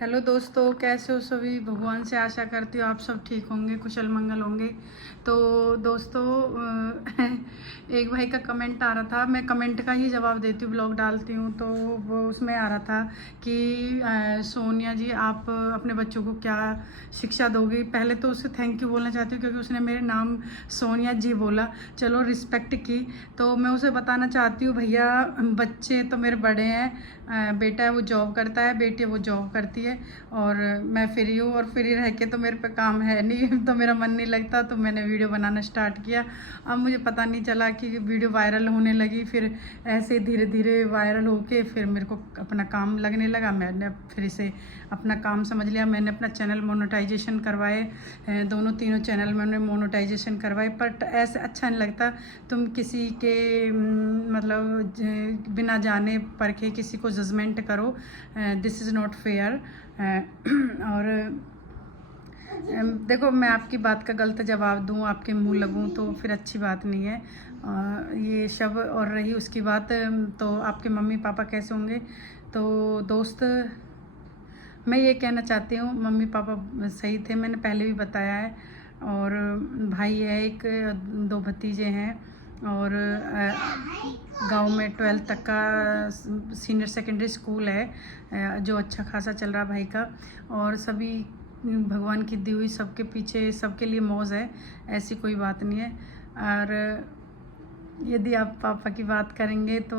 Hello दोस्तों, कैसे हो सभी। भगवान से आशा करती हूँ आप सब ठीक होंगे, कुशल मंगल होंगे। तो दोस्तों एक भाई का कमेंट आ रहा था, मैं कमेंट का ही जवाब देती हूँ, ब्लॉग डालती हूँ। तो वो उसमें आ रहा था कि सोनिया जी आप अपने बच्चों को क्या शिक्षा दोगी। पहले तो उसे थैंक यू बोलना चाहती हूँ क्योंकि उसने मेरे नाम सोनिया जी बोला, चलो रिस्पेक्ट की। तो मैं उसे बताना चाहती हूँ, भैया बच्चे तो मेरे बड़े हैं, बेटा है वो जॉब करता है, बेटी वो जॉब करती है और मैं फ्री हूँ। और फ्री रह के तो मेरे पे काम है नहीं तो मेरा मन नहीं लगता, तो मैंने वीडियो बनाना स्टार्ट किया। अब मुझे पता नहीं चला कि वीडियो वायरल होने लगी, फिर ऐसे धीरे धीरे वायरल होके फिर मेरे को अपना काम लगने लगा। मैंने फिर से अपना काम समझ लिया। मैंने अपना चैनल मोनेटाइजेशन करवाए, दोनों तीनों चैनल मैंने मोनेटाइजेशन करवाए। पर ऐसे अच्छा नहीं लगता तुम किसी के मतलब बिना जाने परखे किसी को जजमेंट करो, दिस इज़ नॉट फेयर। और देखो, मैं आपकी बात का गलत जवाब दूं, आपके मुंह लगूं तो फिर अच्छी बात नहीं है। ये शब और रही उसकी बात, तो आपके मम्मी पापा कैसे होंगे। तो दोस्त मैं ये कहना चाहती हूँ, मम्मी पापा सही थे, मैंने पहले भी बताया है। और भाई है एक, दो भतीजे हैं। और गांव में 12th तक का सीनियर सेकेंडरी स्कूल है, जो अच्छा खासा चल रहा भाई का। और सभी भगवान की दी हुई सबके पीछे सबके लिए मौज है, ऐसी कोई बात नहीं है। और यदि आप पापा की बात करेंगे तो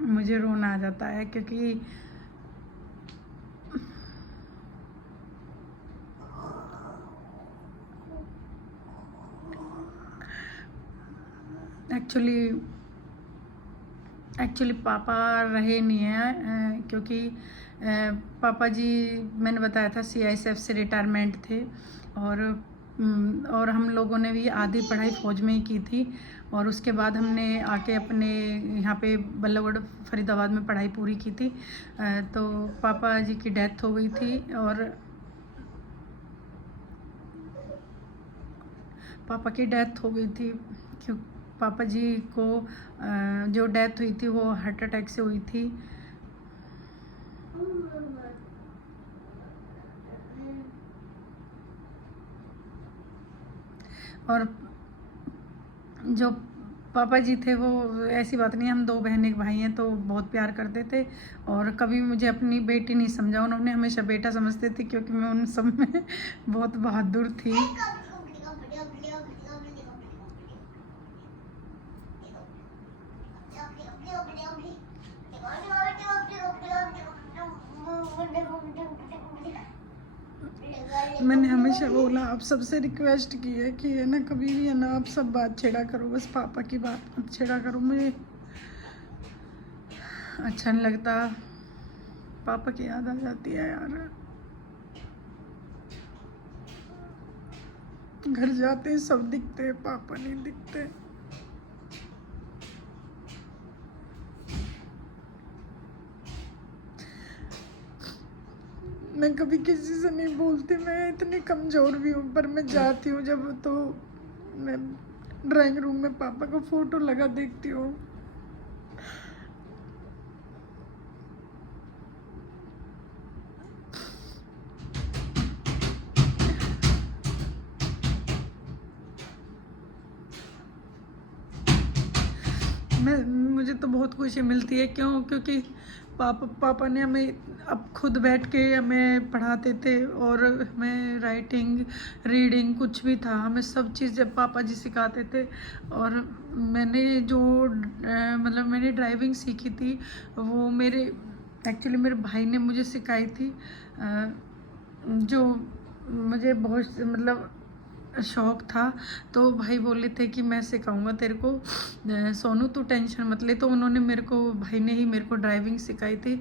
मुझे रोना आ जाता है, क्योंकि एक्चुअली पापा रहे नहीं हैं, क्योंकि पापा जी मैंने बताया था CISF से रिटायरमेंट थे। और हम लोगों ने भी आधी पढ़ाई फौज में ही की थी। और उसके बाद हमने आके अपने यहाँ पे बल्लभगढ़ फरीदाबाद में पढ़ाई पूरी की थी। तो पापा जी की डेथ हो गई थी। और पापा की डेथ हो गई थी क्यों पापा जी को जो डेथ हुई थी वो हार्ट अटैक से हुई थी। और जो पापा जी थे वो, ऐसी बात नहीं, हम दो बहन एक भाई हैं तो बहुत प्यार करते थे। और कभी मुझे अपनी बेटी नहीं समझा, उन्होंने हमेशा बेटा समझते थे, क्योंकि मैं उन सब में बहुत बहादुर थी। मैंने हमेशा बोला, आप सबसे रिक्वेस्ट की है कि है ना, कभी भी है ना आप सब बात छेड़ा करो, बस पापा की बात मत छेड़ा करो। मुझे अच्छा नहीं लगता, पापा की याद आ जाती है यार। घर जाते हैं सब दिखते हैं, पापा नहीं दिखते। मैं कभी किसी से नहीं बोलती, मैं इतनी कमज़ोर भी हूँ। पर मैं जाती हूँ जब, तो मैं ड्राइंग रूम में पापा का फ़ोटो लगा देखती हूँ। मुझे तो बहुत खुशी मिलती है। क्यों? क्योंकि पापा ने हमें अब खुद बैठ के हमें पढ़ाते थे। और हमें राइटिंग रीडिंग कुछ भी था, हमें सब चीज़ जब पापा जी सिखाते थे। और मैंने जो मतलब मैंने ड्राइविंग सीखी थी, वो एक्चुअली मेरे भाई ने मुझे सिखाई थी। जो मुझे बहुत मतलब शौक था, तो भाई बोले थे कि मैं सिखाऊंगा तेरे को, सोनू तू टेंशन मत ले। तो उन्होंने मेरे को, भाई ने ही मेरे को ड्राइविंग सिखाई थी।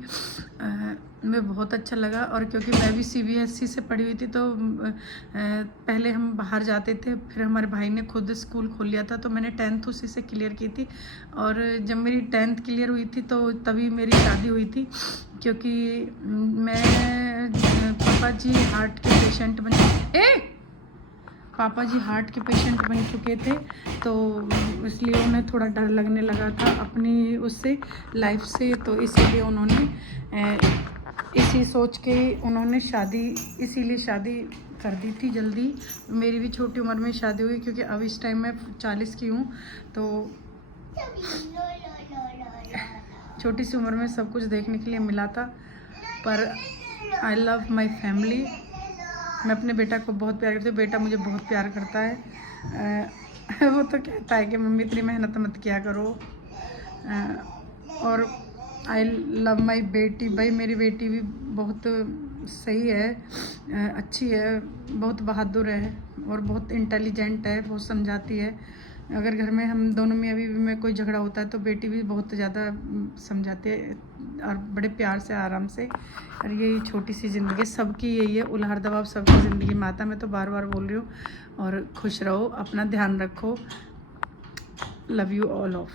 मैं बहुत अच्छा लगा। और क्योंकि मैं भी CBSE से पढ़ी हुई थी, तो पहले हम बाहर जाते थे, फिर हमारे भाई ने खुद स्कूल खोल लिया था, तो मैंने 10th उसी से क्लियर की थी। और जब मेरी 10th क्लियर हुई थी तो तभी मेरी शादी हुई थी। क्योंकि मैं पापा जी हार्ट के पेशेंट पापा जी हार्ट के पेशेंट बन चुके थे। तो इसलिए उन्हें थोड़ा डर लगने लगा था अपनी उससे लाइफ से। तो इसीलिए उन्होंने इसी सोच के उन्होंने शादी, इसीलिए शादी कर दी थी जल्दी। मेरी भी छोटी उम्र में शादी हुई, क्योंकि अब इस टाइम मैं 40 की हूँ, तो छोटी सी उम्र में सब कुछ देखने के लिए मिला था। पर आई लव माई फैमिली। मैं अपने बेटा को बहुत प्यार करती हूँ, बेटा मुझे बहुत प्यार करता है। वो तो कहता है कि मम्मी इतनी मेहनत मत किया करो। और आई लव माई बेटी। भाई मेरी बेटी भी बहुत सही है, अच्छी है, बहुत बहादुर है और बहुत इंटेलिजेंट है, बहुत समझाती है। अगर घर में हम दोनों में अभी में कोई झगड़ा होता है तो बेटी भी बहुत ज़्यादा समझाती है और बड़े प्यार से, आराम से। और यही छोटी सी ज़िंदगी सबकी यही है, उल्हार दबाव सबकी ज़िंदगी में आता है। मैं तो बार बार बोल रही हूँ। और खुश रहो, अपना ध्यान रखो। Love you all of.